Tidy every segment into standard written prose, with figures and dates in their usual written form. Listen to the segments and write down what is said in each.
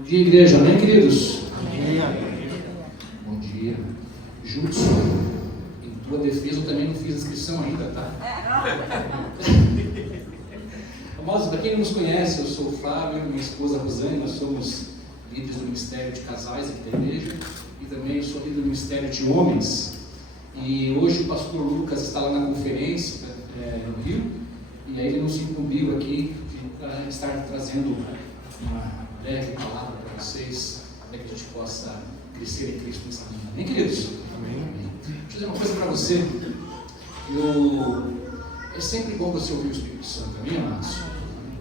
Bom dia, igreja. Amém, queridos? Amém. Bom dia. Judson, em tua defesa eu também não fiz inscrição ainda, tá? Amados, para quem não nos conhece, eu sou o Fábio, minha esposa Rosane, nós somos líderes do Ministério de Casais aqui da igreja e também sou líder do Ministério de Homens. E hoje o pastor Lucas está lá na conferência no Rio e aí ele nos incumbiu aqui de estar trazendo uma breve palavra para vocês, para que a gente possa crescer em Cristo nessa manhã. Amém, queridos? Amém. Deixa eu dizer uma coisa para você. É sempre bom você ouvir o Espírito Santo, amém, amados?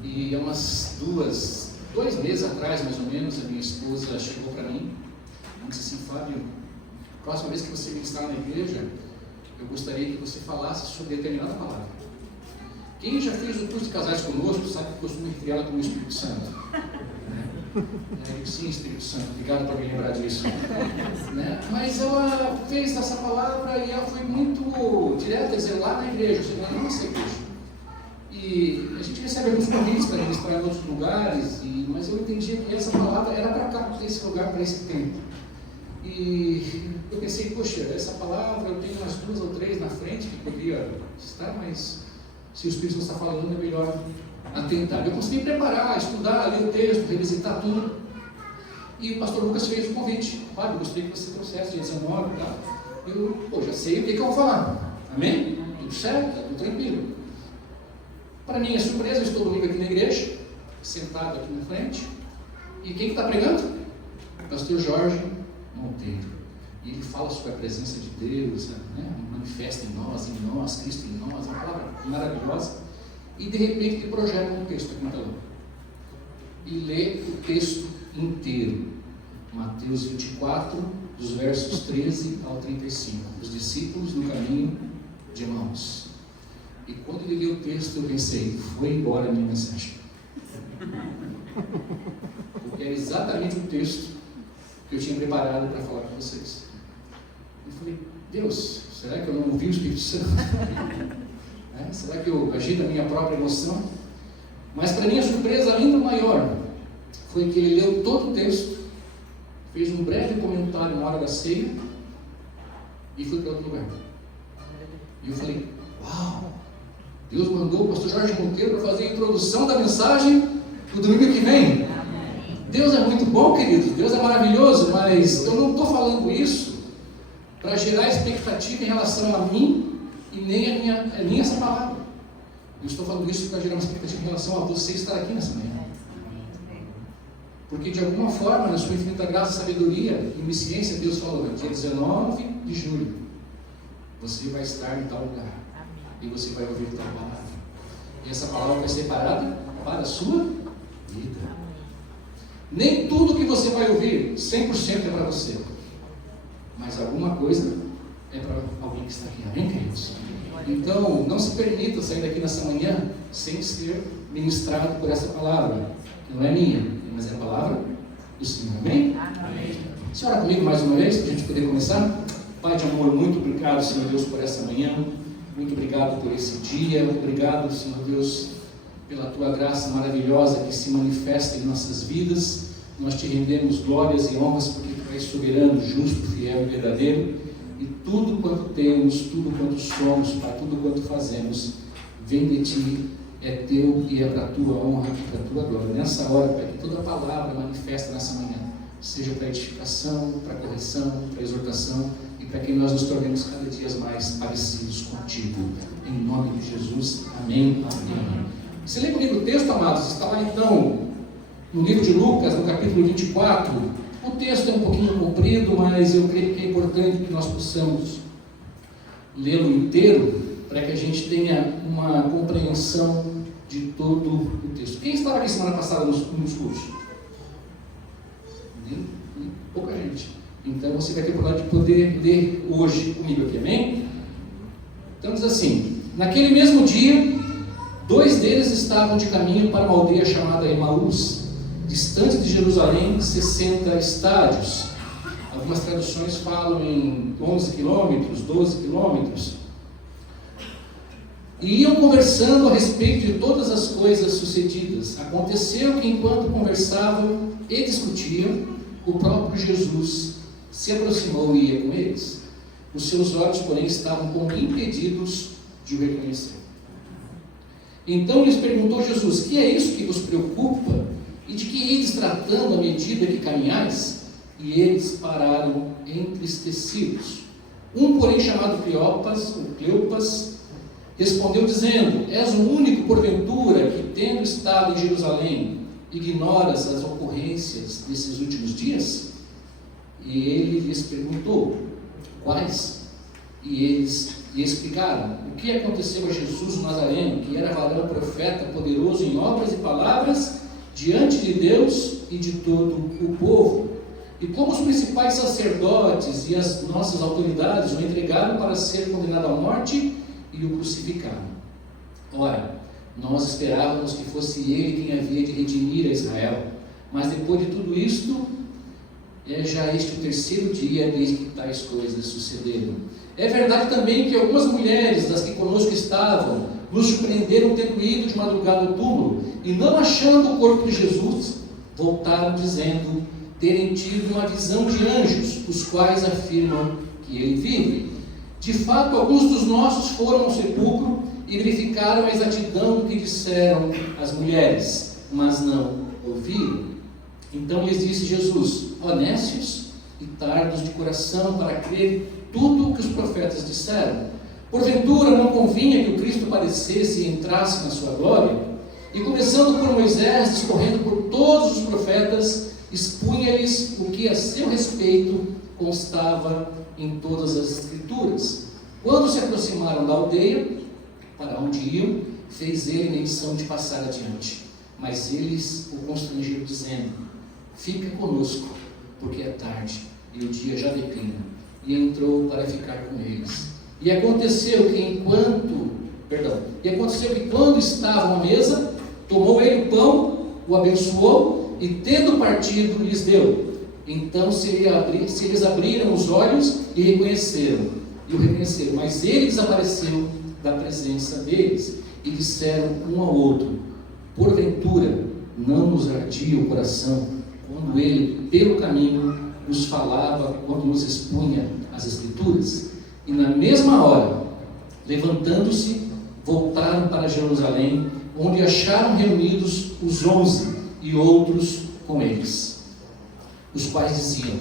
E há umas 2 meses atrás, mais ou menos, a minha esposa chegou para mim e disse assim: Fábio, próxima vez que você ministrar na igreja, eu gostaria que você falasse sobre determinada palavra. Quem já fez o curso de casais conosco sabe que costuma criá-la como o Espírito Santo. Sim, Espírito Santo, obrigado por me lembrar disso. Mas ela fez essa palavra e ela foi muito direta, dizendo lá na igreja, chegou na nossa igreja. E a gente recebe alguns convites para ministrar em outros lugares, mas eu entendia que essa palavra era para cá, para esse lugar, para esse tempo. E eu pensei, poxa, essa palavra eu tenho umas 2 ou 3 na frente que poderia estar, mas se o Espírito está falando é melhor atentar. Eu consegui preparar, estudar, ler o texto, revisitar tudo. E o pastor Lucas fez o convite. Fábio, eu gostaria que você trouxesse dia 19 e tal. Eu já sei o que eu vou falar. Amém? Tudo certo? Tudo tranquilo. Para minha surpresa, eu estou domingo aqui na igreja, sentado aqui na frente. E quem está pregando? O pastor Jorge Monteiro. E ele fala sobre a presença de Deus, manifesta em nós, Cristo em nós, uma palavra maravilhosa. E de repente ele projeta um texto aqui no telão. E lê o texto inteiro. Mateus 24, dos versos 13 ao 35. Os discípulos no caminho de Emaús. E quando ele leu o texto, eu pensei, foi embora a minha mensagem. Porque era exatamente o texto que eu tinha preparado para falar com vocês. Eu falei, Deus, será que eu não ouvi o Espírito Santo? Será que eu agi da minha própria emoção? Mas para minha surpresa ainda maior, foi que ele leu todo o texto, fez um breve comentário na hora da ceia e foi para outro lugar. E eu falei, uau, Deus mandou o pastor Jorge Monteiro para fazer a introdução da mensagem do domingo que vem. Deus é muito bom, queridos, Deus é maravilhoso, mas eu não estou falando isso para gerar expectativa em relação a mim e nem a minha essa palavra. Eu estou falando isso para gerar uma expectativa em relação a você estar aqui nessa manhã. Porque de alguma forma, na sua infinita graça, sabedoria e onisciência, Deus falou, dia 19 de julho, você vai estar em tal lugar. E você vai ouvir tal palavra. E essa palavra vai ser parada para a sua vida. Nem tudo que você vai ouvir, 100% é para você. Mas alguma coisa é para alguém que está aqui. Amém, queridos? Então, não se permita sair daqui nessa manhã sem ser ministrado por essa palavra. Que não é minha, mas é a palavra do Senhor. Amém? Amém. Você ora comigo mais uma vez, para a gente poder começar? Pai de amor, muito obrigado, Senhor Deus, por essa manhã. Muito obrigado por esse dia. Obrigado, Senhor Deus, pela Tua graça maravilhosa que se manifesta em nossas vidas. Nós Te rendemos glórias e honras porque Tu és soberano, justo, fiel e verdadeiro. E tudo quanto temos, tudo quanto somos, Pai, tudo quanto fazemos, vem de Ti, é Teu e é para a Tua honra e para a Tua glória. Nessa hora, Pai, que toda palavra manifesta nessa manhã, seja para edificação, para correção, para exortação e para que nós nos tornemos cada dia mais parecidos contigo. Em nome de Jesus. Amém. Amém. Você lê comigo o texto, amados? Está lá então no livro de Lucas, no capítulo 24. O texto é um pouquinho comprido, mas eu creio que é importante que nós possamos lê-lo inteiro para que a gente tenha uma compreensão de todo o texto. Quem estava aqui semana passada nos cursos? Pouca gente. Então você vai ter a oportunidade de poder ler hoje comigo aqui, amém? Então diz assim: naquele mesmo dia, 2 deles estavam de caminho para uma aldeia chamada Emaús, distante de Jerusalém 60 estádios. Algumas traduções falam em 11 quilômetros, 12 quilômetros. E iam conversando a respeito de todas as coisas sucedidas. Aconteceu que enquanto conversavam e discutiam, o próprio Jesus se aproximou e ia com eles. Os seus olhos, porém, estavam como impedidos de o reconhecer. Então lhes perguntou Jesus: que é isso que vos preocupa? E de que ides tratando à medida que caminhais? E eles pararam entristecidos. Um, porém, chamado Cleopas, respondeu dizendo: és o único, porventura, que, tendo estado em Jerusalém, ignoras as ocorrências desses últimos dias? E ele lhes perguntou: quais? E eles lhe explicaram o que aconteceu a Jesus o Nazareno, que era varão profeta, poderoso em obras e palavras, diante de Deus e de todo o povo. E como os principais sacerdotes e as nossas autoridades o entregaram para ser condenado à morte e o crucificaram. Ora, nós esperávamos que fosse ele quem havia de redimir a Israel. Mas depois de tudo isto, é já este o terceiro dia desde que tais coisas sucederam. É verdade também que algumas mulheres das que conosco estavam nos surpreenderam tendo ido de madrugada ao túmulo e, não achando o corpo de Jesus, voltaram dizendo terem tido uma visão de anjos, os quais afirmam que ele vive. De fato, alguns dos nossos foram ao sepulcro e verificaram a exatidão do que disseram as mulheres, mas não ouviram. Então lhes disse Jesus: honestos e tardos de coração para crer tudo o que os profetas disseram. Porventura não convinha que o Cristo padecesse e entrasse na sua glória? E começando por Moisés, discorrendo por todos os profetas, expunha-lhes o que a seu respeito constava em todas as Escrituras. Quando se aproximaram da aldeia, para onde iam, fez ele menção de passar adiante. Mas eles o constrangeram, dizendo: fica conosco, porque é tarde e o dia já declina. E entrou para ficar com eles. E aconteceu que quando estavam à mesa, tomou ele o pão, o abençoou e, tendo partido, lhes deu. Então se eles abriram os olhos e o reconheceram, mas ele desapareceu da presença deles. E disseram um ao outro: porventura não nos ardia o coração quando ele pelo caminho nos falava, quando nos expunha as Escrituras? E na mesma hora, levantando-se, voltaram para Jerusalém, onde acharam reunidos os 11 e outros com eles, os quais diziam: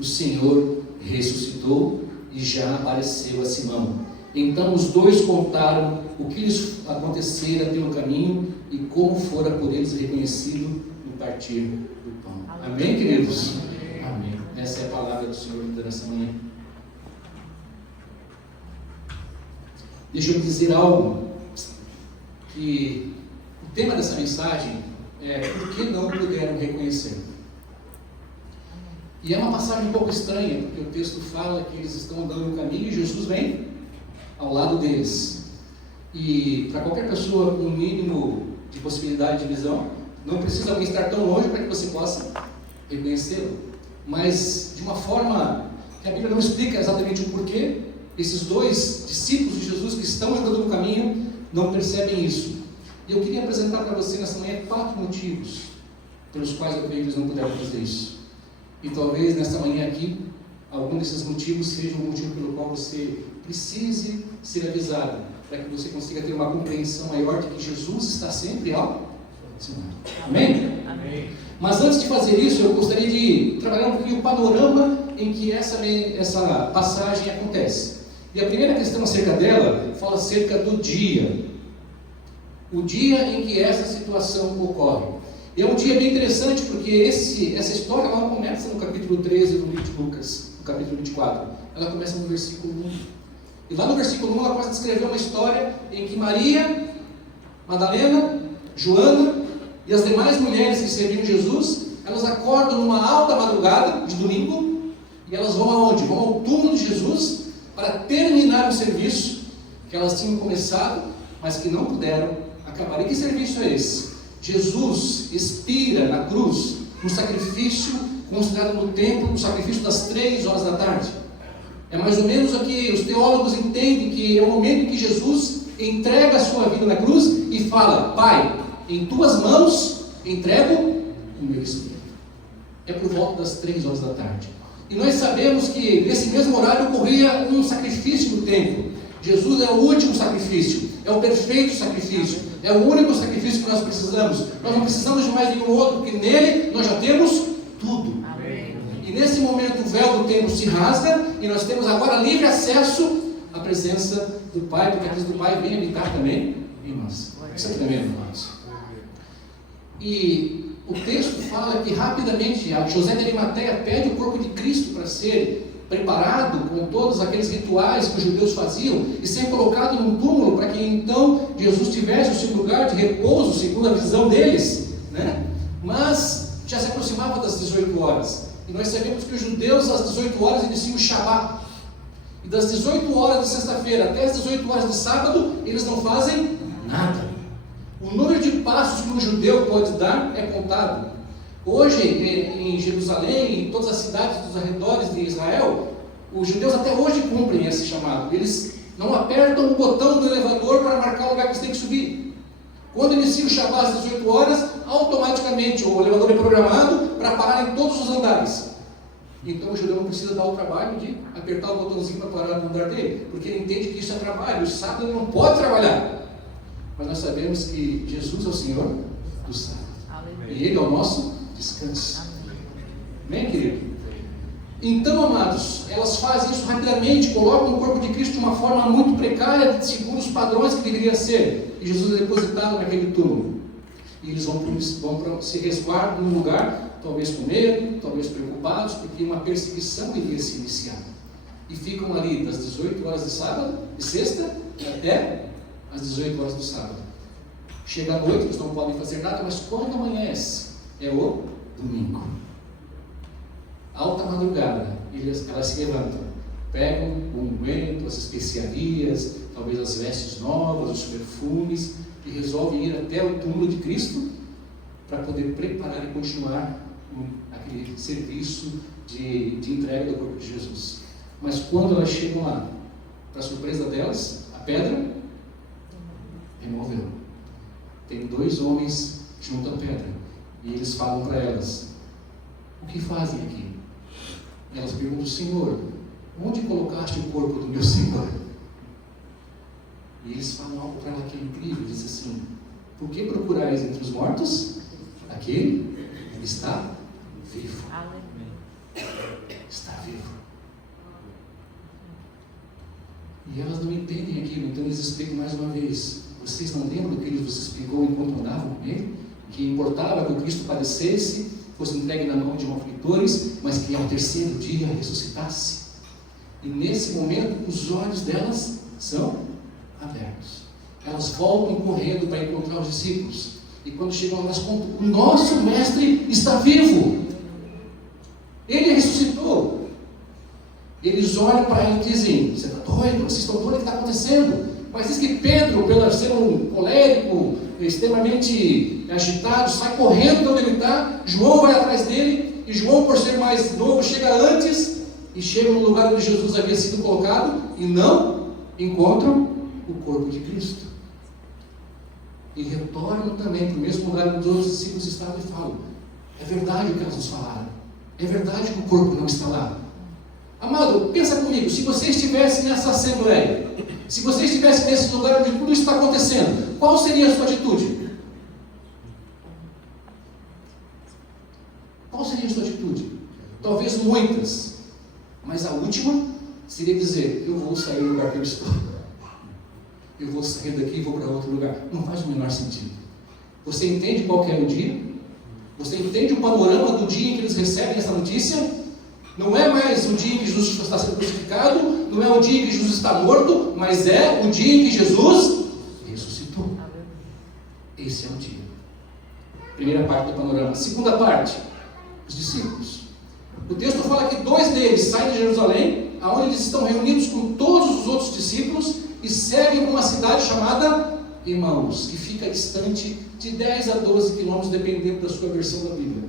o Senhor ressuscitou e já apareceu a Simão. Então os dois contaram o que lhes acontecera pelo caminho e como fora por eles reconhecido no partir do pão. Amém, queridos? Amém. Essa é a palavra do Senhor nessa manhã. Deixa eu dizer algo, que o tema dessa mensagem é: por que não puderam reconhecer? E é uma passagem um pouco estranha, porque o texto fala que eles estão andando no caminho e Jesus vem ao lado deles. E para qualquer pessoa com um mínimo de possibilidade de visão, não precisa alguém estar tão longe para que você possa reconhecê-lo. Mas de uma forma que a Bíblia não explica exatamente o porquê, esses dois discípulos de Jesus que estão andando no caminho não percebem isso. E eu queria apresentar para você nessa manhã 4 motivos pelos quais eu creio que eles não puderam fazer isso. E talvez nessa manhã aqui, algum desses motivos seja um motivo pelo qual você precise ser avisado, para que você consiga ter uma compreensão maior de que Jesus está sempre ao seu lado. Amém? Amém. Mas antes de fazer isso, eu gostaria de trabalhar um pouquinho o panorama em que essa passagem acontece. E a primeira questão acerca dela fala acerca do dia. O dia em que essa situação ocorre. E é um dia bem interessante, porque essa história ela não começa no capítulo 13 do livro de Lucas, no capítulo 24. Ela começa no versículo 1. E lá no versículo 1 ela começa a descrever uma história em que Maria, Madalena, Joana e as demais mulheres que serviam Jesus, elas acordam numa alta madrugada de domingo e elas vão aonde? Vão ao túmulo de Jesus para terminar o serviço que elas tinham começado, mas que não puderam acabar. E que serviço é esse? Jesus expira na cruz, no sacrifício considerado no templo, no sacrifício das 3 horas da tarde. É mais ou menos o que os teólogos entendem que é o momento em que Jesus entrega a sua vida na cruz e fala: Pai, em tuas mãos entrego o meu espírito. É por volta das 3 horas da tarde. E nós sabemos que nesse mesmo horário ocorria um sacrifício no templo. Jesus é o último sacrifício, é o perfeito sacrifício, é o único sacrifício que nós precisamos. Nós não precisamos de mais nenhum outro, porque nele nós já temos tudo. Amém. E nesse momento o véu do templo se rasga e nós temos agora livre acesso à presença do Pai, porque a presença do Pai vem habitar também em nós. Isso é tremendo, irmãos. E o texto fala que rapidamente José de Arimateia pede o corpo de Cristo para ser preparado com todos aqueles rituais que os judeus faziam e ser colocado num túmulo para que então Jesus tivesse o seu lugar de repouso, segundo a visão deles, né? Mas já se aproximava das 18 horas e nós sabemos que os judeus às 18 horas iniciam o Shabat, e das 18 horas de sexta-feira até as 18 horas de sábado eles não fazem nada. O número de passos que um judeu pode dar é contado. Hoje, em Jerusalém e em todas as cidades dos arredores de Israel, os judeus até hoje cumprem esse chamado. Eles não apertam o botão do elevador para marcar o lugar que eles têm que subir. Quando inicia o Shabat às 18 horas, automaticamente o elevador é programado para parar em todos os andares. Então o judeu não precisa dar o trabalho de apertar o botãozinho para parar no andar dele, porque ele entende que isso é trabalho. O sábado ele não pode trabalhar. Mas nós sabemos que Jesus é o Senhor do sábado. E Ele é o nosso descanso. Amém, querido? Então, amados, elas fazem isso rapidamente, colocam o corpo de Cristo de uma forma muito precária, segundo os padrões que deveria ser. E Jesus é depositado naquele túmulo. E eles vão se resguardar num lugar, talvez com medo, talvez preocupados, porque uma perseguição iria se iniciar. E ficam ali das 18 horas de sábado, de sexta, até às 18 horas do sábado. Chega a noite, eles não podem fazer nada, mas quando amanhece, é o domingo. Alta madrugada, elas se levantam, pegam o unguento, as especiarias, talvez as vestes novas, os perfumes, e resolvem ir até o túmulo de Cristo para poder preparar e continuar aquele serviço de entrega do corpo de Jesus. Mas quando elas chegam lá, para surpresa delas, a pedra removeu. Tem 2 homens junto à pedra e eles falam para elas: o que fazem aqui? Elas perguntam: Senhor, onde colocaste o corpo do meu Senhor? E eles falam algo para ela que é incrível. Diz assim: por que procurais entre os mortos aquele que está vivo? Está vivo. E elas não entendem aquilo, então eles explicam mais uma vez: vocês não lembram do que ele vos explicou enquanto andavam com ele? Que importava que o Cristo padecesse, fosse entregue na mão de malfeitores, mas que ao 3º dia ressuscitasse. E nesse momento os olhos delas são abertos. Elas voltam correndo para encontrar os discípulos. E quando chegam, elas contam: o nosso mestre está vivo. Ele ressuscitou. Eles olham para ele e dizem: você está doido? Vocês estão doidos? O que está acontecendo? Mas diz que Pedro, pelo ser um colérico, extremamente agitado, sai correndo de onde ele está. João vai atrás dele, e João, por ser mais novo, chega antes e chega no lugar onde Jesus havia sido colocado e não encontram o corpo de Cristo. E retornam também para o mesmo lugar onde os outros discípulos estavam e falam: é verdade o que elas nos falaram, é verdade que o corpo não está lá. Amado, pensa comigo, se você estivesse nessa assembleia, se você estivesse nesse lugar onde tudo isso está acontecendo, qual seria a sua atitude? Qual seria a sua atitude? Talvez muitas, mas a última seria dizer: eu vou sair do lugar que eu estou, eu vou sair daqui e vou para outro lugar. Não faz o menor sentido. Você entende qual que é o dia? Você entende o panorama do dia em que eles recebem essa notícia? Não é mais o dia em que Jesus está sendo crucificado, não é o dia em que Jesus está morto, mas é o dia em que Jesus ressuscitou. Esse é o dia. Primeira parte do panorama. Segunda parte, os discípulos. O texto fala que 2 deles saem de Jerusalém, aonde eles estão reunidos com todos os outros discípulos, e seguem para uma cidade chamada Emaús, que fica distante de 10 a 12 quilômetros, dependendo da sua versão da Bíblia.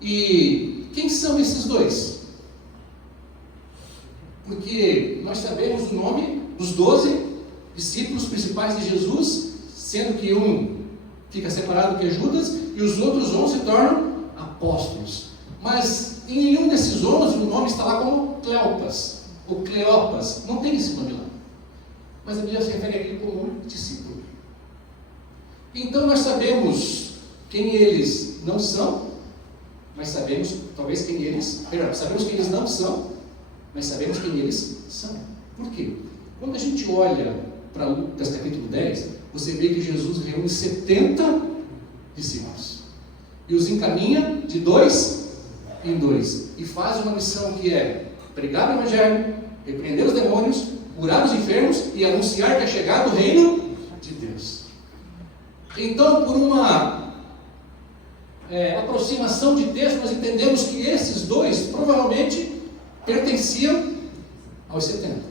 E quem são esses 2? Porque nós sabemos o nome dos 12, discípulos principais de Jesus, sendo que um fica separado, que é Judas, e os outros 11 se tornam apóstolos. Mas em nenhum desses 11 o nome está lá como Cleopas, ou Cleopas, não tem esse nome lá. Mas a Bíblia se refere a ele como um discípulo. Então nós sabemos quem eles não são, mas sabemos talvez quem eles, sabemos quem eles não são, mas sabemos quem eles são. Por quê? Quando a gente olha para Lucas capítulo 10, você vê que Jesus reúne 70 discípulos e os encaminha de 2 em 2 e faz uma missão que é pregar o Evangelho, repreender os demônios, curar os enfermos e anunciar que é chegado o reino de Deus. Então, por uma aproximação de texto, nós entendemos que esses dois provavelmente pertenciam aos 70.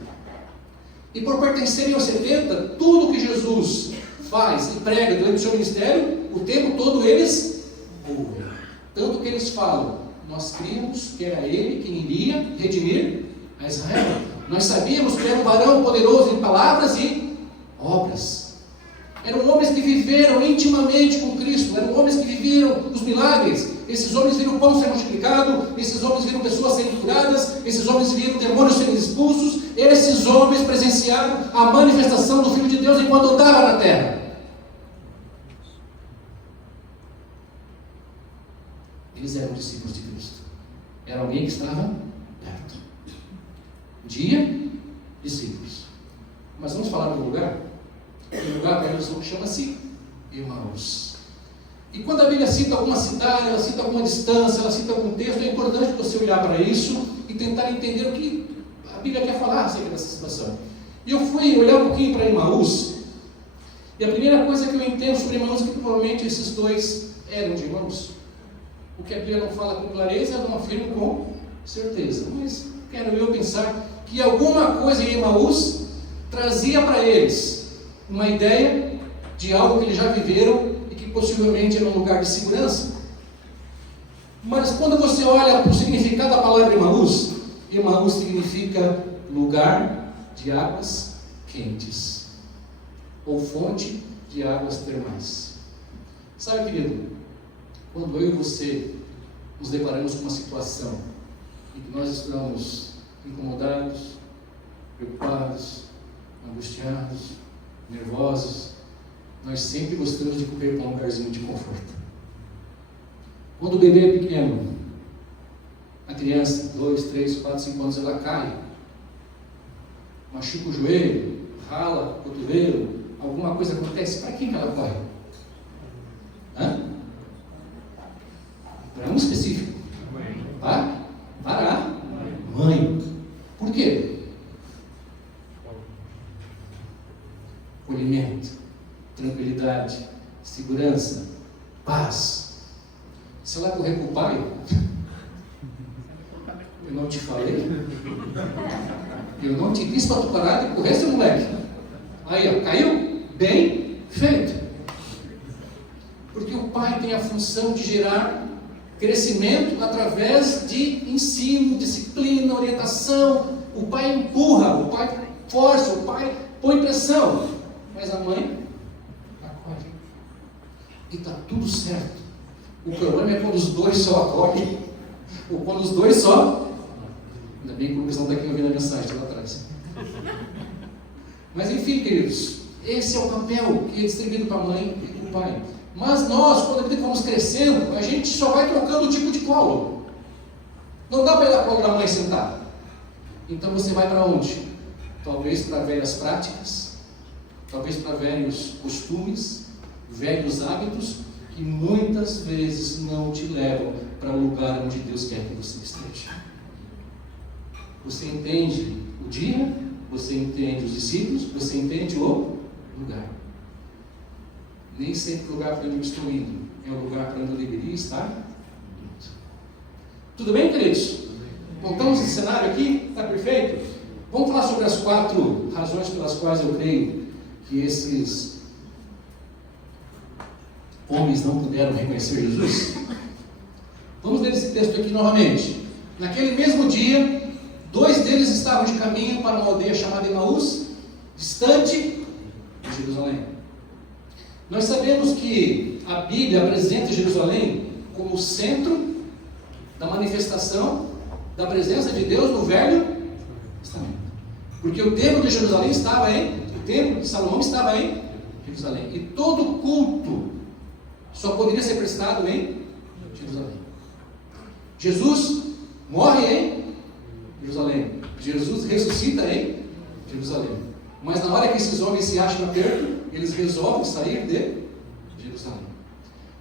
E por pertencerem aos 70, tudo que Jesus faz e prega durante o seu ministério, o tempo todo eles ouvem. Tanto que eles falam: nós críamos que era ele quem iria redimir a Israel. Nós sabíamos que era um varão poderoso em palavras e obras. Eram homens que viveram intimamente com Cristo, eram homens que viveram os milagres. Esses homens viram o pão ser multiplicado, esses homens viram pessoas serem curadas, esses homens viram demônios serem expulsos. Esses homens presenciaram a manifestação do Filho de Deus enquanto andava na terra. Eles eram discípulos de Cristo. Era alguém que estava perto. Dia, discípulos. Mas vamos falar do lugar? O lugar para eles chama-se Emaús. E quando a Bíblia cita alguma cidade, ela cita alguma distância, ela cita algum texto, é importante você olhar para isso e tentar entender o que a Bíblia quer falar acerca dessa situação. E eu fui olhar um pouquinho para Emaús, e a primeira coisa que eu entendo sobre Emaús é que provavelmente esses dois eram de Emaús. O que a Bíblia não fala com clareza, ela não afirma com certeza. Mas quero eu pensar que alguma coisa em Emaús trazia para eles uma ideia de algo que eles já viveram e que possivelmente era um lugar de segurança. Mas quando você olha para o significado da palavra Emaús, Emaús significa lugar de águas quentes, ou fonte de águas termais. Sabe, querido, quando eu e você nos deparamos com uma situação em que nós estamos incomodados, preocupados, angustiados, nervosos, nós sempre gostamos de correr para um lugarzinho de conforto. Quando o bebê é pequeno, a criança, 2, 3, 4, 5 anos, ela cai, machuca o joelho, rala o cotovelo, alguma coisa acontece, para quem que ela corre? Para um específico. Para a mãe. Por quê? Acolhimento, tranquilidade, segurança, paz. Se ela correr para o pai, eu não te falei, eu não te disse para tu parar de correr, seu moleque. Aí, ó, caiu? Bem feito. Porque o pai tem a função de gerar crescimento através de ensino, disciplina, orientação. O pai empurra, o pai força, o pai põe pressão. Mas a mãe acolhe. E está tudo certo. O problema é quando os dois só acolhem, ou quando os dois só... Ainda bem que o Lucas não está aqui ouvindo a mensagem lá atrás. Mas enfim, queridos, esse é o papel que é distribuído para a mãe e para o pai. Mas nós, quando vamos crescendo, a gente só vai trocando o tipo de colo. Não dá para ir dar colo da mãe sentar. Então você vai para onde? Talvez para velhas práticas, talvez para velhos costumes, velhos hábitos, que muitas vezes não te levam para o lugar onde Deus quer que você esteja. Você entende o dia, você entende os discípulos, você entende o lugar. Nem sempre o lugar para onde eu estou indo é o lugar para onde eu deveria estar indo. Tudo bem, queridos? Montamos esse cenário aqui? Está perfeito? Vamos falar sobre as 4 razões pelas quais eu creio que esses homens não puderam reconhecer Jesus. Vamos ler esse texto aqui novamente. Naquele mesmo dia, 2 deles estavam de caminho para uma aldeia chamada Emaús, distante Jerusalém. Nós sabemos que a Bíblia apresenta Jerusalém como o centro da manifestação da presença de Deus no Velho Testamento. Porque o templo de Jerusalém estava o templo de Salomão estava em Jerusalém. E todo culto só poderia ser prestado em Jerusalém. Jesus morre em Jerusalém. Jesus ressuscita em Jerusalém. Mas na hora que esses homens se acham perto, eles resolvem sair de Jerusalém.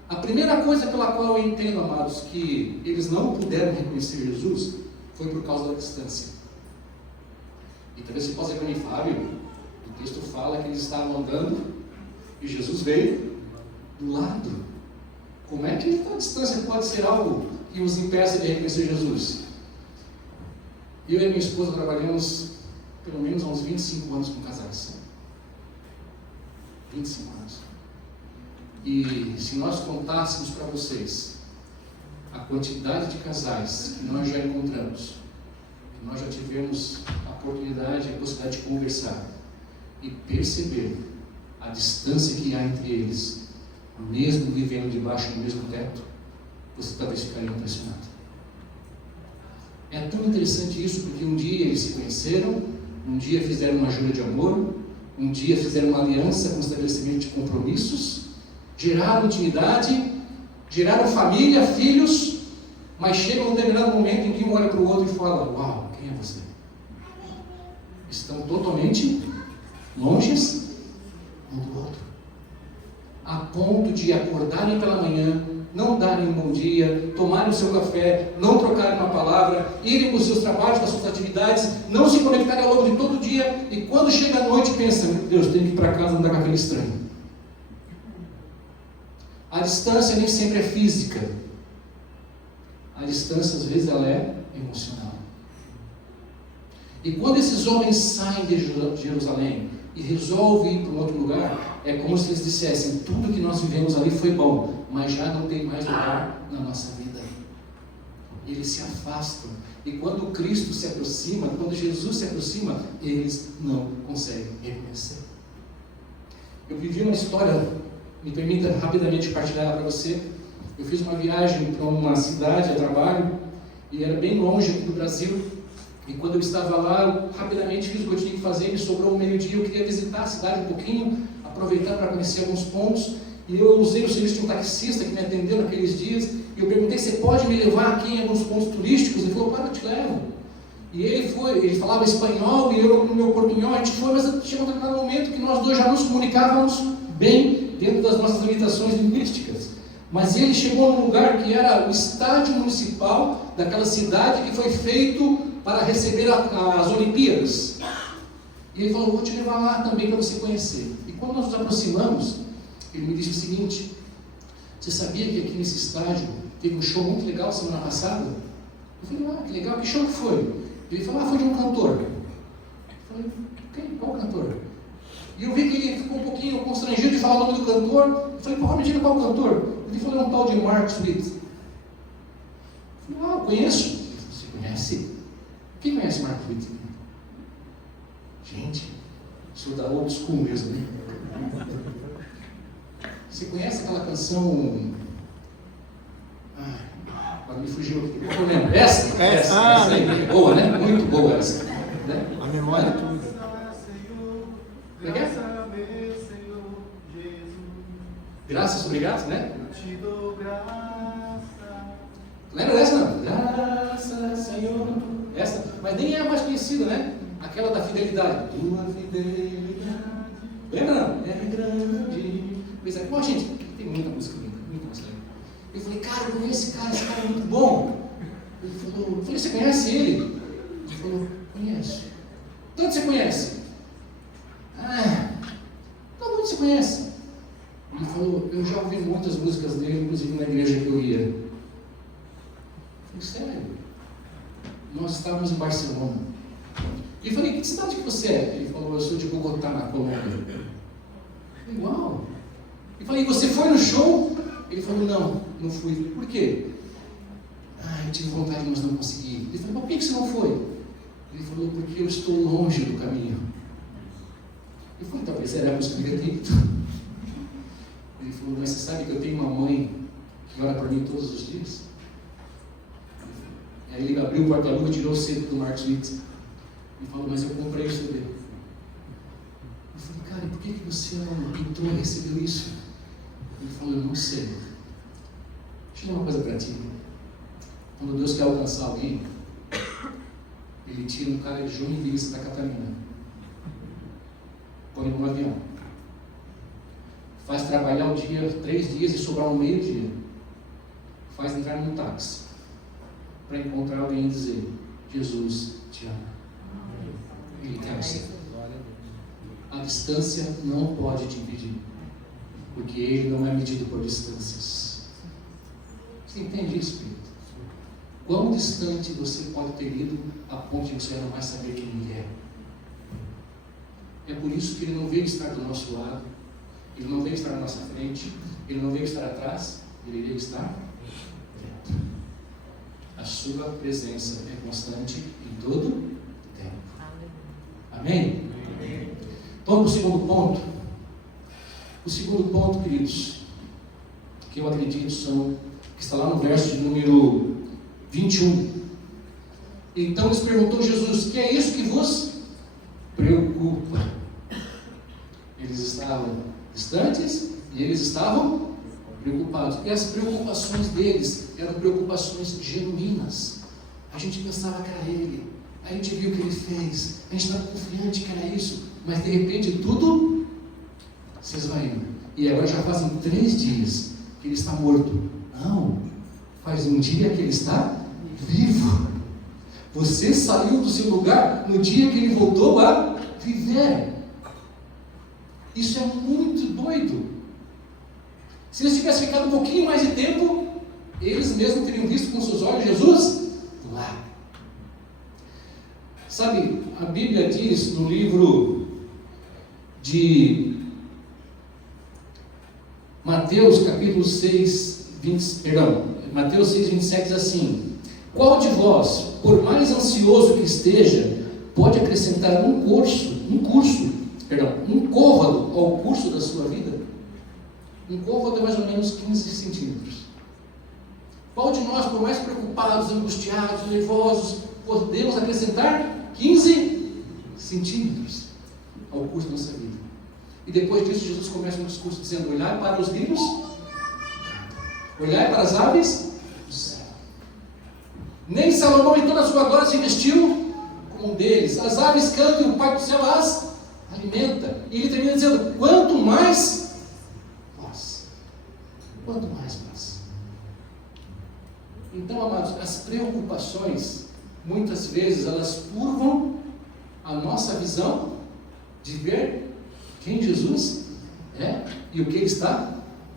A primeira coisa pela qual eu entendo, amados, que eles não puderam reconhecer Jesus foi por causa da distância. E talvez você possa ver, Fábio, o texto fala que eles estavam andando e Jesus veio do lado. Como é que a distância pode ser algo que os impeça de reconhecer Jesus? Eu e minha esposa trabalhamos pelo menos há uns 25 anos com casais. 25 anos. E se nós contássemos para vocês a quantidade de casais que nós já encontramos, que nós já tivemos a oportunidade e a possibilidade de conversar e perceber a distância que há entre eles, mesmo vivendo debaixo do mesmo teto, você talvez ficaria impressionado. É tão interessante isso, porque um dia eles se conheceram, um dia fizeram uma jura de amor, um dia fizeram uma aliança com estabelecimento de compromissos, geraram intimidade, geraram família, filhos, mas chega um determinado momento em que um olha para o outro e fala: uau, quem é você? Estão totalmente longes um do outro, a ponto de acordarem pela manhã, não darem um bom dia, tomarem o seu café, não trocarem uma palavra, irem para os seus trabalhos, para as suas atividades, não se conectarem ao longo de todo o dia, e quando chega a noite pensam: meu Deus, tenho que ir para casa andar com aquele estranho. A distância nem sempre é física. A distância, às vezes, ela é emocional. E quando esses homens saem de Jerusalém e resolvem ir para um outro lugar, é como se eles dissessem: tudo que nós vivemos ali foi bom, mas já não tem mais lugar na nossa vida. Eles se afastam. E quando Cristo se aproxima, quando Jesus se aproxima, eles não conseguem reconhecer. Eu vivi uma história, me permita rapidamente partilhar para você. Eu fiz uma viagem para uma cidade a trabalho, e era bem longe aqui do Brasil. E quando eu estava lá, eu rapidamente fiz o que eu tinha que fazer, me sobrou um meio-dia, eu queria visitar a cidade um pouquinho, aproveitar para conhecer alguns pontos. E eu usei o serviço de um taxista que me atendeu naqueles dias, e eu perguntei: você pode me levar aqui em alguns pontos turísticos? Ele falou: claro, eu te levo. E ele foi, ele falava espanhol, e eu no meu portunhol, a gente foi, mas chegou um determinado momento que nós dois já nos comunicávamos bem dentro das nossas limitações linguísticas. Mas ele chegou num lugar que era o estádio municipal daquela cidade que foi feito para receber as Olimpíadas. E ele falou: vou te levar lá também para você conhecer. E quando nós nos aproximamos, ele me disse o seguinte: você sabia que aqui nesse estádio teve um show muito legal semana passada? Eu falei: que legal, que show que foi? Ele falou: foi de um cantor. Eu falei: qual cantor? E eu vi que ele ficou um pouquinho constrangido de falar o nome do cantor. Eu falei: me diga qual cantor? Ele falou: é um tal de Mark Sweet. Eu falei: eu conheço. Ele falou: você conhece? Quem conhece Mark Sweet? Gente, sou da old school mesmo, né? Você conhece aquela canção? Agora me fugiu aqui. Eu lembro. Essa aí. Boa, né? Muito boa essa. Né? A memória é tudo. Graças, obrigado, né? Te dou graça. Lembra dessa, não? Graças, Senhor. Essa, mas nem é a mais conhecida, né? Aquela da fidelidade. Tua fidelidade. Lembra, não? É grande. Bom, gente, tem muita música linda, muita música linda. Eu falei: cara, eu conheço esse cara é muito bom. Ele falou: eu falei: você conhece ele? Ele falou: conheço. Tanto você conhece? Não, muito você conhece. Ele falou: eu já ouvi muitas músicas dele, inclusive na igreja que eu ia. Eu falei: sério? Nós estávamos em Barcelona. E eu falei: que cidade que você é? Ele falou: eu sou de Bogotá, na Colômbia. Eu falei: uau! Eu falei: você foi no show? Ele falou: não fui. Eu falei: por quê? Eu tive vontade, mas não consegui. Ele falou: por que você não foi? Ele falou: porque eu estou longe do caminho. Eu falei, talvez era por isso que eu acredito. Ele falou, mas você sabe que eu tenho uma mãe que ora por mim todos os dias? Aí ele abriu o porta-luva e tirou o CD do Mark Witt. E falou, mas eu comprei o CD. Eu falei, cara, por que você não pintou e recebeu isso? Ele falou, eu não sei. Deixa eu dar uma coisa para ti. Quando Deus quer alcançar alguém, Ele tira um cara de Joinville, Santa Catarina, põe num avião, faz trabalhar o dia 3 dias e sobrar um meio-dia, faz entrar num táxi para encontrar alguém e dizer, Jesus te ama. Ele quer você. A distância não pode te impedir, porque Ele não é medido por distâncias. Você entende isso, querido? Quão distante você pode ter ido a ponto de você não mais saber quem Ele é? É por isso que Ele não veio estar do nosso lado, Ele não veio estar na nossa frente, Ele não veio estar atrás, Ele veio estar dentro. A sua presença é constante em todo o tempo. Amém? Vamos para o segundo ponto. O segundo ponto, queridos, que eu acredito que está lá no verso de número 21. Então eles perguntou a Jesus, que é isso que vos preocupa? Eles estavam distantes e eles estavam preocupados. E as preocupações deles eram preocupações genuínas. A gente pensava que era Ele, a gente viu o que Ele fez, a gente estava confiante que era isso, mas de repente tudo se esvaiu. E agora já fazem 3 dias que Ele está morto. Não, faz um dia que Ele está vivo. Você saiu do seu lugar no dia que Ele voltou a viver. Isso é muito doido. Se eles tivessem ficado um pouquinho mais de tempo, eles mesmos teriam visto com seus olhos Jesus lá. Sabe, a Bíblia diz no livro de Mateus capítulo 6, Mateus 6, 27 diz assim: qual de vós, por mais ansioso que esteja, pode acrescentar um côvado ao curso da sua vida? Um côvado é mais ou menos 15 centímetros. Qual de nós, por mais preocupados, angustiados, nervosos, podemos acrescentar 15 centímetros ao curso da nossa vida? E depois disso, Jesus começa um discurso dizendo: olhai para os lírios, olhai para as aves do céu. Nem Salomão em toda a sua glória se vestiu como um deles. As aves cantam e o Pai do céu as alimenta. E ele termina dizendo: quanto mais vós. Quanto mais vós. Então, amados, as preocupações, muitas vezes, elas curvam a nossa visão de ver quem Jesus é e o que Ele está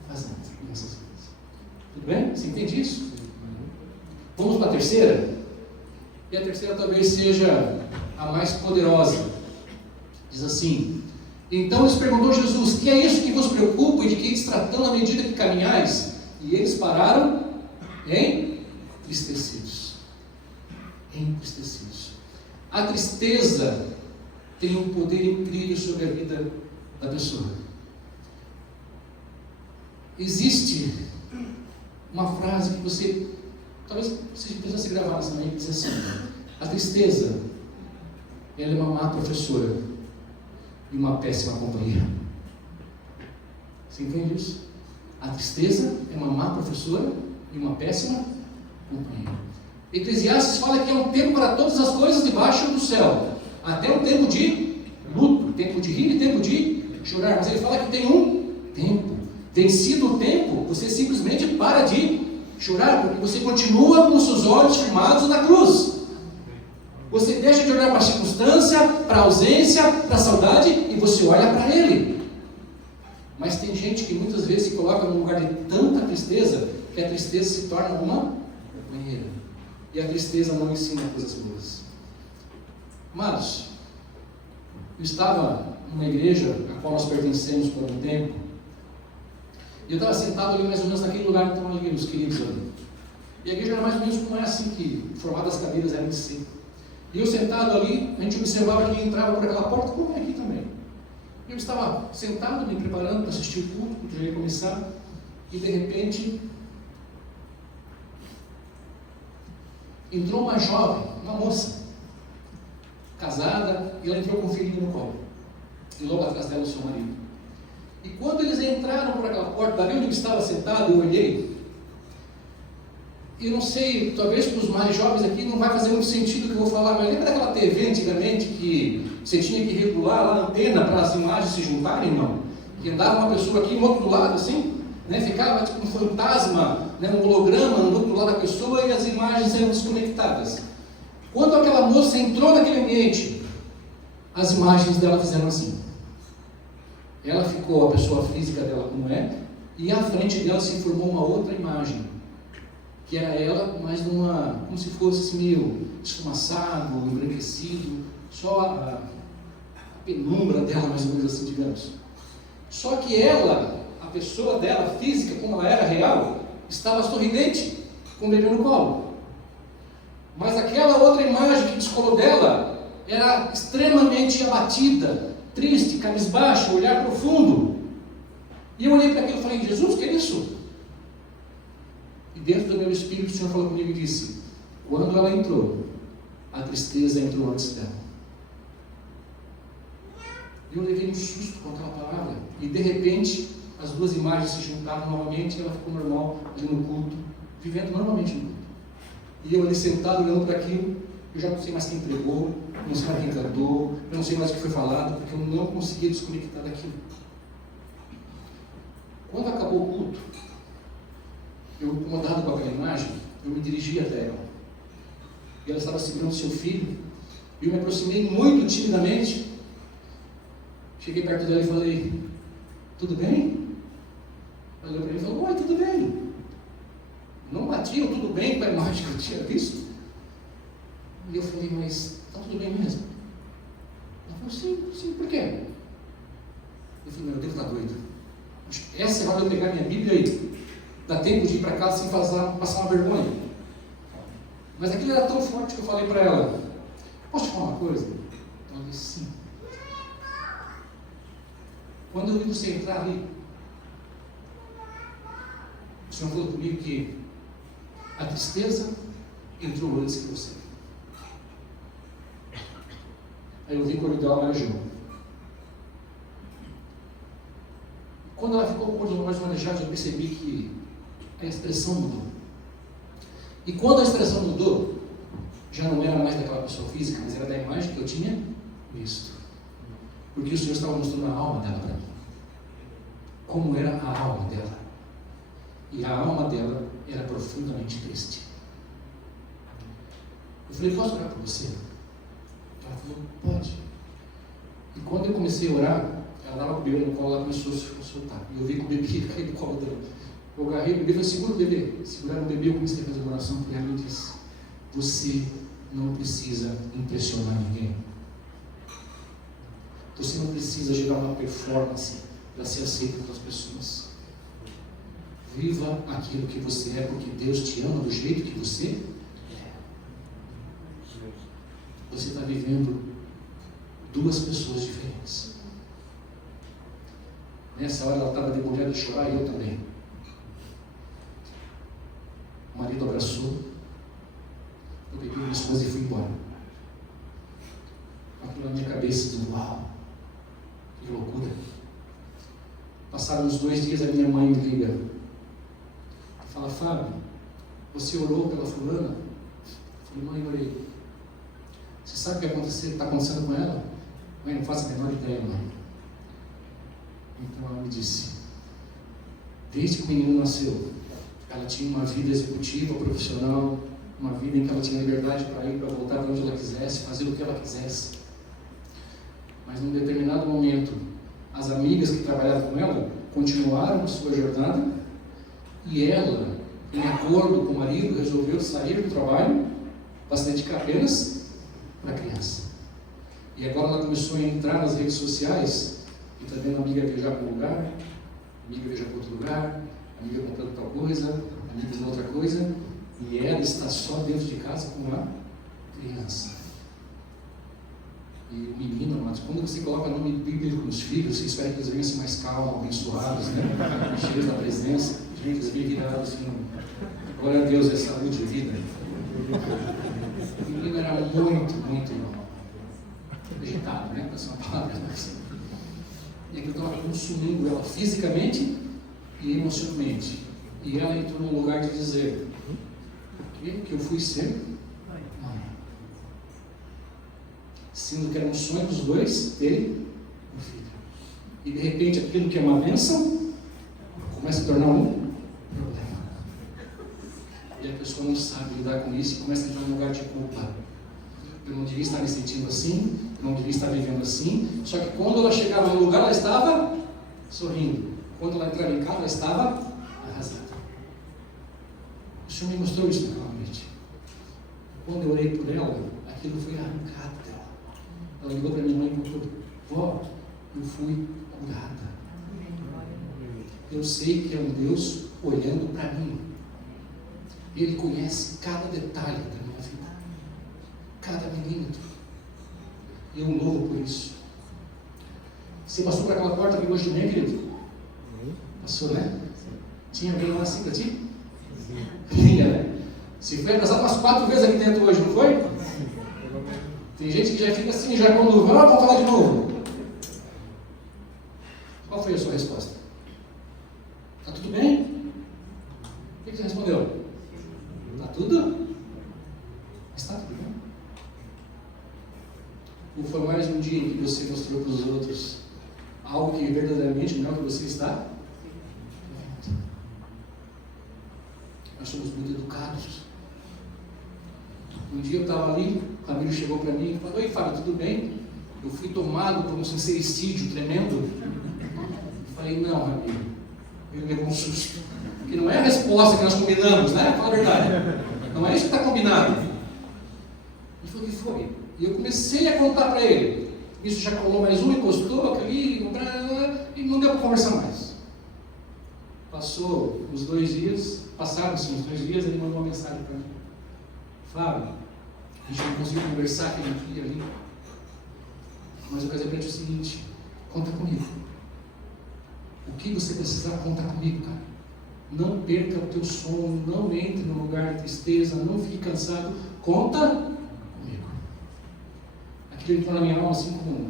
fazendo nessas coisas. Tudo bem? Você entende isso? Vamos para a terceira? E a terceira talvez seja a mais poderosa. Diz assim: então lhes perguntou Jesus, que é isso que vos preocupa e de que lhes tratando à medida que caminhais? E eles pararam entristecidos. Entristecidos. A tristeza tem um poder incrível sobre a vida da pessoa. Existe uma frase que você, talvez você precisasse gravar nessa manhã, que diz assim: a tristeza, ela é uma má professora e uma péssima companheira. Você entende isso? A tristeza é uma má professora e uma péssima companheira. Eclesiastes fala que é um tempo para todas as coisas debaixo do céu, até um tempo de luto, tempo de rir e tempo de chorar. Mas ele fala que tem um tempo. Vencido o tempo, você simplesmente para de chorar, porque você continua com os seus olhos firmados na cruz. Você deixa de olhar para a circunstância, para a ausência, para a saudade, e você olha para Ele. Mas tem gente que muitas vezes se coloca num lugar de tanta tristeza, que a tristeza se torna uma companheira. E a tristeza não ensina coisas boas. Amados, eu estava numa igreja a qual nós pertencemos por um tempo, e eu estava sentado ali mais ou menos naquele lugar que estão ali os queridos ali. E a igreja era mais ou menos como é assim, que formadas as cadeiras eram em si. E eu sentado ali, a gente observava que ele entrava por aquela porta, como é aqui também. Eu estava sentado, me preparando para assistir o culto, que já ia começar, e de repente entrou uma jovem, uma moça, casada, e ela entrou com um filhinho no colo. E logo atrás dela o seu marido. E quando eles entraram por aquela porta, dali onde eu estava sentado, eu olhei. E não sei, talvez para os mais jovens aqui não vai fazer muito sentido o que eu vou falar, mas lembra daquela TV antigamente que você tinha que regular lá a antena para as imagens se juntarem, irmão? Que andava uma pessoa aqui, no outro lado, assim, né? Ficava tipo um fantasma, né? Um holograma no outro lado da pessoa e as imagens eram desconectadas. Quando aquela moça entrou naquele ambiente, as imagens dela fizeram assim. Ela ficou, a pessoa física dela como é, e à frente dela se formou uma outra imagem, que era ela, mas numa, como se fosse assim, meio esfumaçado, embranquecido, só a penumbra dela, mais ou menos assim, digamos. Só que ela, a pessoa dela, física, como ela era real, estava sorridente, com o bebê no colo. Mas aquela outra imagem que descolou dela era extremamente abatida, triste, cabisbaixa, olhar profundo. E eu olhei para aquilo e falei: Jesus, que é isso? E dentro do meu espírito o Senhor falou comigo e disse: quando ela entrou, a tristeza entrou antes dela. Eu levei um susto com aquela palavra, e de repente as duas imagens se juntaram novamente e ela ficou normal ali no culto, vivendo normalmente no culto. E eu ali sentado olhando para aquilo, eu já não sei mais quem pregou, não sei mais quem cantou, eu não sei mais o que foi falado, porque eu não conseguia desconectar daquilo. Quando acabou o culto, eu, incomodado com aquela imagem, eu me dirigi até ela. E ela estava segurando seu filho, e eu me aproximei muito timidamente, cheguei perto dela e falei: tudo bem? Ela olhou para mim e falou: oi, tudo bem? Não batiam tudo bem com a imagem que eu tinha visto? E eu falei: mas está tudo bem mesmo? Ela falou: sim, por quê? Eu falei: meu Deus, está doido. Essa é a hora de eu pegar minha Bíblia e dá tempo de ir para casa sem passar uma vergonha. Mas aquilo era tão forte que eu falei para ela: posso te falar uma coisa? Ela disse: sim. Quando eu vi você entrar ali, o Senhor falou comigo que a tristeza entrou antes que você. Aí eu vi que o olho dela marejou. Quando ela ficou com o olho mais marejado, eu percebi que a expressão mudou. E quando a expressão mudou, já não era mais daquela pessoa física, mas era da imagem que eu tinha visto. Porque o Senhor estava mostrando a alma dela para mim. Como era a alma dela. E a alma dela era profundamente triste. Eu falei: posso orar por você? Ela falou: pode. E quando eu comecei a orar, ela estava com o bebê no colo, ela começou a se soltar. E eu vi que o bebê caiu do colo dela. Eu agarrei o bebê e falei: segura o bebê. Seguraram o bebê, eu comecei a fazer uma oração para ela e disse: você não precisa impressionar ninguém. Você não precisa gerar uma performance para ser aceito pelas pessoas. Viva aquilo que você é, porque Deus te ama do jeito que você é. Você está vivendo duas pessoas diferentes. Nessa hora ela estava debulhada de chorar e eu também. O marido abraçou, eu peguei minha esposa e fui embora. Aquilo na minha cabeça, dizendo: uau, que loucura. Passaram uns 2 dias, a minha mãe me liga. Fala: Fábio, você orou pela fulana? Eu falei: mãe, orei. Você sabe o que está acontecendo com ela? Mãe, não faço a menor ideia, mãe. Então ela me disse: desde que o menino nasceu, ela tinha uma vida executiva, profissional, uma vida em que ela tinha liberdade para ir, para voltar para onde ela quisesse, fazer o que ela quisesse. Mas num determinado momento, as amigas que trabalhavam com ela continuaram a sua jornada e ela, em acordo com o marido, resolveu sair do trabalho para se dedicar apenas para a criança. E agora ela começou a entrar nas redes sociais e está vendo a amiga viajar para um lugar, amiga viajar para outro lugar, amiga comprando tal coisa, amiga fazendo outra coisa, e ela está só dentro de casa com a criança. E menino, mas quando você coloca nome bíblico nos filhos, você espera que eles venham assim mais calmos, abençoados, né? Cheios da presença. Gente, eles vêm virados assim. Glória a Deus, é saúde e vida. O menino era muito agitado, né? Essa é uma palavra assim. E aquilo estava consumindo ela fisicamente e emocionalmente. E ela entrou num lugar de dizer que eu fui ser mãe. Sendo que era um sonho dos dois terem um filho. E de repente aquilo que é uma bênção começa a tornar um problema. E a pessoa não sabe lidar com isso e começa a entrar num lugar de culpa. Eu não devia estar me sentindo assim, eu não devia estar vivendo assim. Só que quando ela chegava no lugar, ela estava sorrindo. Quando ela entrava em casa, ela estava arrasada. O Senhor me mostrou isso naquela noite. Quando eu orei por ela, aquilo foi arrancado dela. Ela ligou para minha mãe e falou: vó, eu fui curada. Eu sei que é um Deus olhando para mim. Ele conhece cada detalhe da minha vida, cada milímetro. E eu louvo por isso. Você passou por aquela porta aqui hoje de manhã, querido? Passou, né? Tinha alguém lá assim para ti? Tinha, né? Você foi abraçado umas 4 vezes aqui dentro hoje, não foi? Tem gente que já fica assim, já quando vamos falar de novo. Qual foi a sua resposta? Está tudo bem? O que você respondeu? Está tudo? Está tudo bem. Ou foi mais um dia em que você mostrou para os outros algo que verdadeiramente não é o que você está vendo? Nós somos muito educados. Um dia eu estava ali, o Camilo chegou para mim e falou: oi, Fábio, tudo bem? Eu fui tomado por um sincericídio tremendo. Eu falei: não, Camilo. Ele levou um susto. Porque não é a resposta que nós combinamos, né? Fala a verdade. Não é isso que está combinado. Ele falou: o que foi? E eu comecei a contar para ele. Isso já colou mais um, encostou aquele, e não deu para conversar mais. Passou uns 2 dias, passaram-se uns 2 dias, ele mandou uma mensagem para mim: Fábio, a gente não conseguiu conversar aquele dia ali, mas eu quero dizer para ti o seguinte: conta comigo. O que você precisar, conta comigo, cara. Não perca o teu sono, não entre no lugar de tristeza, não fique cansado, conta comigo. Aquilo entrou na minha alma assim como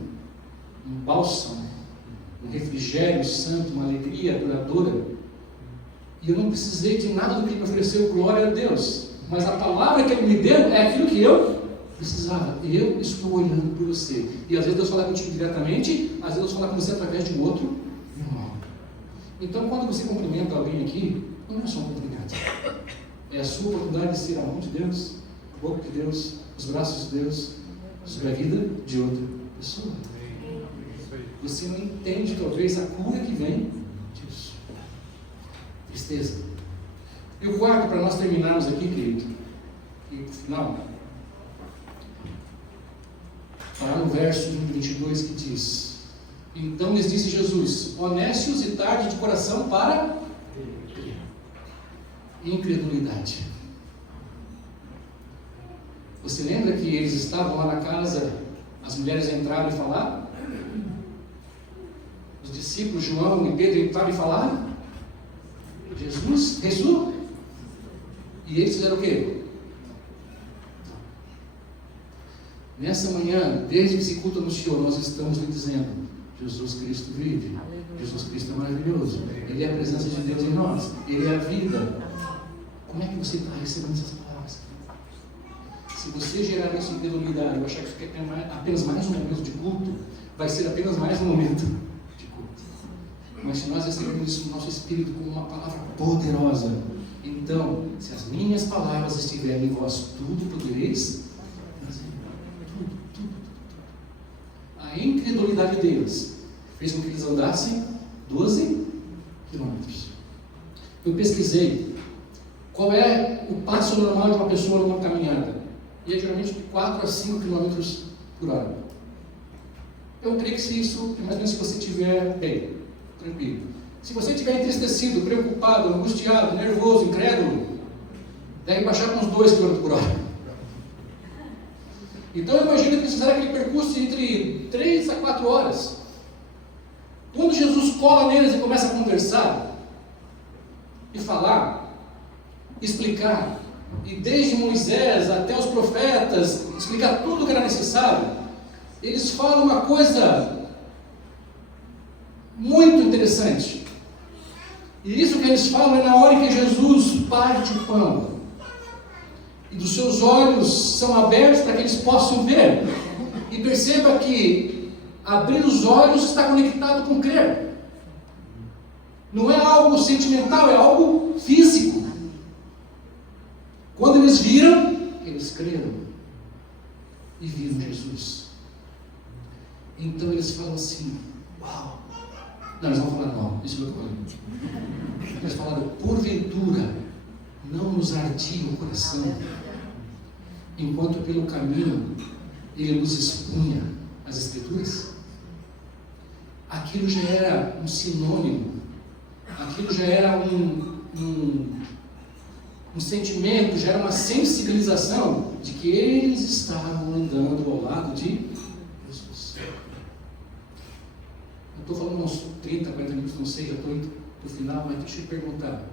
um bálsamo, um refrigério santo, uma alegria duradoura. E eu não precisei de nada do que ele me ofereceu, glória a Deus. Mas a palavra que ele me deu é aquilo que eu precisava. Eu estou olhando por você. E às vezes Deus fala contigo diretamente, às vezes Deus fala com você através de um outro irmão. Então, quando você cumprimenta alguém aqui, não é só um cumprimento. É a sua oportunidade de ser a mão de Deus, a boca de Deus, os braços de Deus, sobre a vida de outra pessoa. Você não entende, talvez, a cura que vem disso. Tristeza. Eu guardo para nós terminarmos aqui, querido, e no final, parar no verso 22 que diz: então lhes disse Jesus: honestos e tardos de coração para incredulidade. Você lembra que eles estavam lá na casa, as mulheres entraram e falaram? Os discípulos João e Pedro entraram e falaram? Jesus ressuscitou. E eles fizeram o quê? Nessa manhã, desde que esse culto anunciou, nós estamos lhe dizendo: Jesus Cristo vive. Jesus Cristo é maravilhoso. Ele é a presença de Deus em nós. Ele é a vida. Como é que você está recebendo essas palavras? Se você gerar isso em incredulidade, eu achar que é apenas mais um momento de culto, vai ser apenas mais um momento de culto. Mas se nós recebemos isso no nosso espírito como uma palavra poderosa, então, se as minhas palavras estiverem em vós, tudo podereis fazer. Tudo. A incredulidade deles fez com que eles andassem 12 quilômetros. Eu pesquisei qual é o passo normal de uma pessoa numa caminhada. E é geralmente de 4 a 5 quilômetros por hora. Eu creio que se isso, mais ou menos, se você estiver bem, tranquilo. Se você estiver entristecido, preocupado, angustiado, nervoso, incrédulo, deve baixar para uns 2 km por hora. Então eu imagino que eles fizeram aquele percurso entre 3 a 4 horas. Quando Jesus cola neles e começa a conversar, e falar, explicar, e desde Moisés até os profetas, explicar tudo o que era necessário, eles falam uma coisa muito interessante. E isso que eles falam é na hora em que Jesus parte o pão, e dos seus olhos são abertos para que eles possam ver. E perceba que abrir os olhos está conectado com crer. Não é algo sentimental, é algo físico. Quando eles viram, eles creram e viram Jesus. Então eles falam assim: uau! Não, eles vão falar não, isso é o que eu falei. Eles falaram: porventura não nos ardia o coração, enquanto pelo caminho ele nos expunha as Escrituras? Aquilo já era um sinônimo, aquilo já era um sentimento, já era uma sensibilização de que eles estavam andando ao lado de Jesus. Eu estou falando uns 30, 40 minutos, não sei, já estou indo para o final, mas deixa eu te perguntar: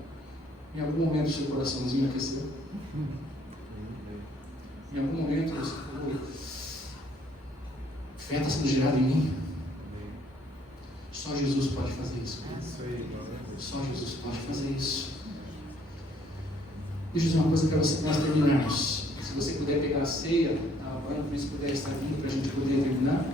em algum momento o seu coraçãozinho aqueceu? Em algum momento você falou: fé está sendo gerada em mim? Só Jesus pode fazer isso. Só Jesus pode fazer isso. Deixa eu dizer uma coisa para nós terminarmos. Se você puder pegar a ceia, a banda, se puder estar vindo para a gente poder terminar.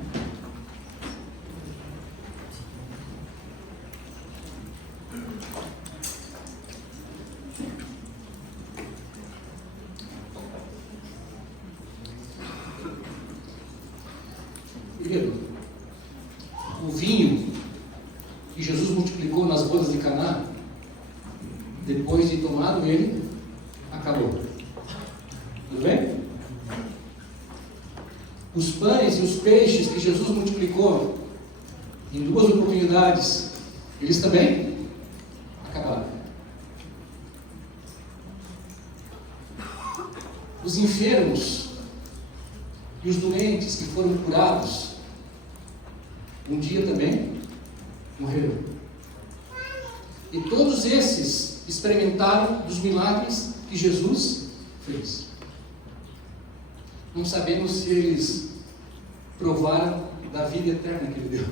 Querido, o vinho que Jesus multiplicou nas bodas de Caná, depois de tomado ele, acabou. Tudo bem? Os pães e os peixes que Jesus multiplicou em 2 oportunidades, eles também acabaram. Os enfermos e os doentes que foram curados, um dia também morreram. E todos esses experimentaram dos milagres que Jesus fez. Não sabemos se eles provaram da vida eterna que ele deu.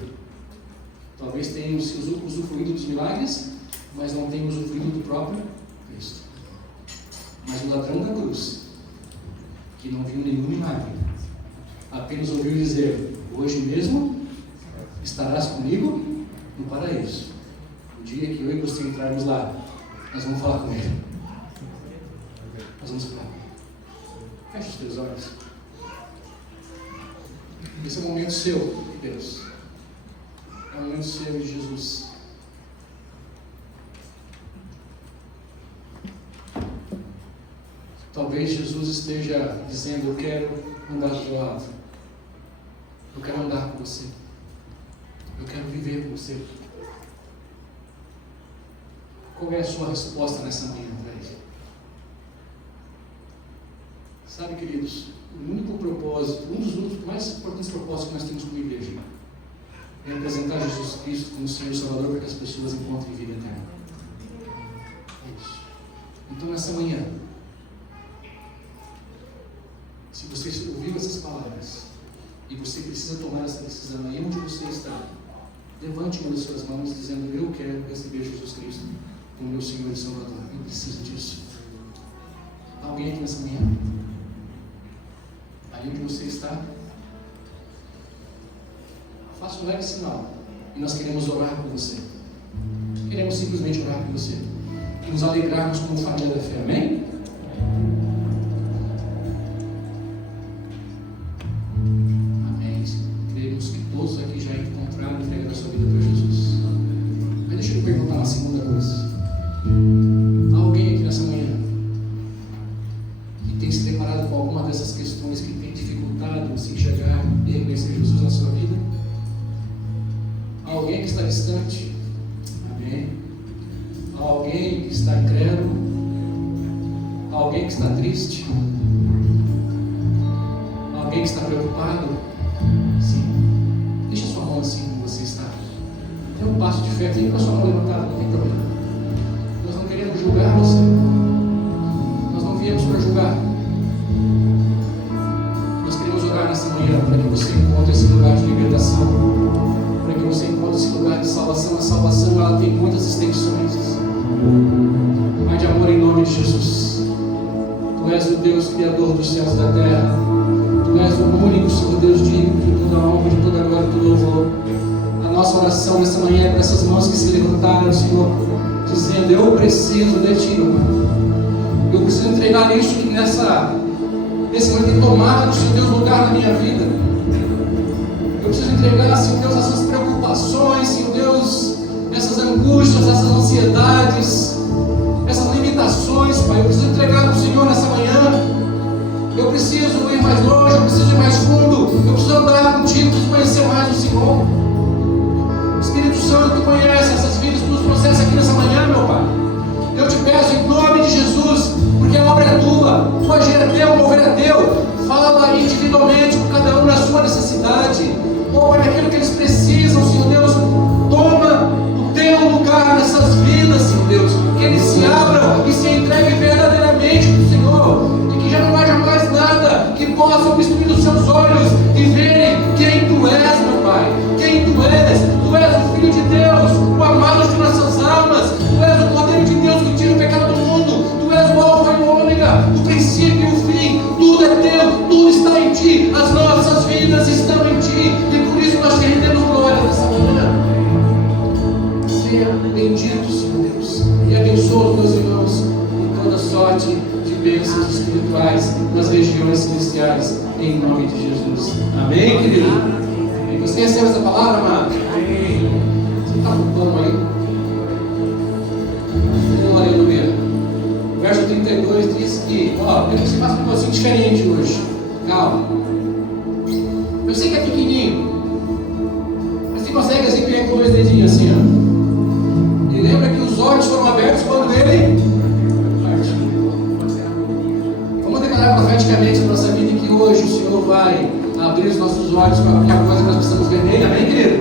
Talvez tenham se usufruído dos milagres, mas não tenham usufruído do próprio Cristo. Mas o ladrão da cruz, que não viu nenhum milagre, apenas ouviu dizer: hoje mesmo estarás comigo no paraíso. O dia que eu e você entrarmos lá, nós vamos falar com ele. Nós vamos falar. Feche os teus olhos. Esse é o momento seu, Deus. É o momento seu de Jesus. Talvez Jesus esteja dizendo: eu quero andar do teu lado. Eu quero andar com você. Eu quero viver com você. Qual é a sua resposta nessa manhã para ele? Sabe, queridos, o único propósito, um dos únicos mais importantes propósitos que nós temos como igreja é apresentar Jesus Cristo como Senhor e Salvador para que as pessoas encontrem vida eterna. É isso. Então, nessa manhã, se você ouviu essas palavras e você precisa tomar essa decisão aí onde você está, levante uma das suas mãos dizendo: eu quero receber Jesus Cristo como meu Senhor e Salvador. Eu preciso disso. Alguém aqui nessa manhã? Aí onde você está, faça um leve sinal e nós queremos orar por você. Queremos simplesmente orar por você e nos alegrarmos como família da fé. Amém? Amém. Queremos que todos aqui já encontraram e entregaram a sua vida para Jesus. Mas deixa eu perguntar uma segunda coisa. Há alguém aqui nessa manhã que tem se deparado com alguma dessas questões que tem dificultado em se enxergar e reconhecer Jesus na sua vida? Há alguém que está distante? Amém. Há alguém que está incrédulo? Há alguém que está triste? Há Alguém que está preocupado? Sim. Deixa sua mão assim como você está. Dê um passo de fé, fique com a sua mão levantada, não tem problema. Nós não queremos julgar você. Nós não viemos para julgar. Nós queremos orar nessa manhã para que você encontre esse lugar de libertação, para que você encontre esse lugar de salvação. A salvação, ela tem muitas extensões. Pai de amor, em nome de Jesus, Tu és o Deus Criador dos céus e da terra. Tu és o único Senhor Deus digno de toda a honra, de toda a glória e todo louvor. A nossa oração nessa manhã é para essas mãos que se levantaram, Senhor, dizendo: eu preciso de Ti, meu Pai. Eu preciso entregar isso que nesse momento tem tomado, Senhor Deus, lugar na minha vida. Eu preciso entregar, Senhor Deus, essas preocupações, Senhor Deus, essas angústias, essas ansiedades, essas limitações, Pai. Eu preciso entregar para o Senhor nessa manhã. Eu preciso ir mais longe, eu preciso ir mais fundo, eu preciso andar contigo, preciso conhecer mais o Senhor. Espírito Santo, Tu conhece essas vidas, Tu nos processa aqui nessa manhã, meu Pai. Eu te peço em nome de Jesus, porque a obra é Tua, o agir é Teu, o mover é Teu. Fala individualmente com cada um na sua necessidade. Oh, Pai, aquilo que eles precisam, Senhor Deus, toma o Teu lugar nessas vidas, Senhor Deus. Que eles se abram e se entreguem verdadeiramente para o Senhor. E que já não haja mais nada que possa obstruir os seus olhos e verem quem Tu és, meu Pai. Quem Tu és. Tu és o Filho de Deus, o amado de nossas almas. Tu és o Cordeiro de Deus que tira o pecado do mundo. Tu és o Alfa e o Ômega, o princípio e o fim. Tudo é Teu, tudo está em Ti. As nossas vidas estão em Ti. E por isso nós te rendemos glória nessa manhã. Seja bendito, Senhor Deus, e abençoa os meus irmãos com toda sorte de bênçãos espirituais nas regiões celestiais, em nome de Jesus. Amém, querido? E você recebe essa palavra, amado? Amém. Você está com pão aí? Oh, aleluia. O verso 32 diz que, ó, eu quero que você faça um negocinho diferente hoje. Calma. Eu sei que é pequenininho, mas você consegue assim pegar com dois dedinhos assim, ó. E lembra que os olhos foram abertos quando ele partiu. Vamos declarar profeticamente na nossa vida que hoje o Senhor vai abrir os nossos olhos para a coisa que nós precisamos ver nele, amém, querido?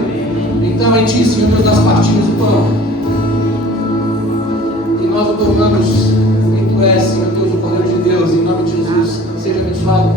Então, em Ti, Senhor, nós partimos o pão. E nós o tomamos, e Tu és, Senhor Deus, o Cordeiro de Deus, em nome de Jesus. Seja abençoado,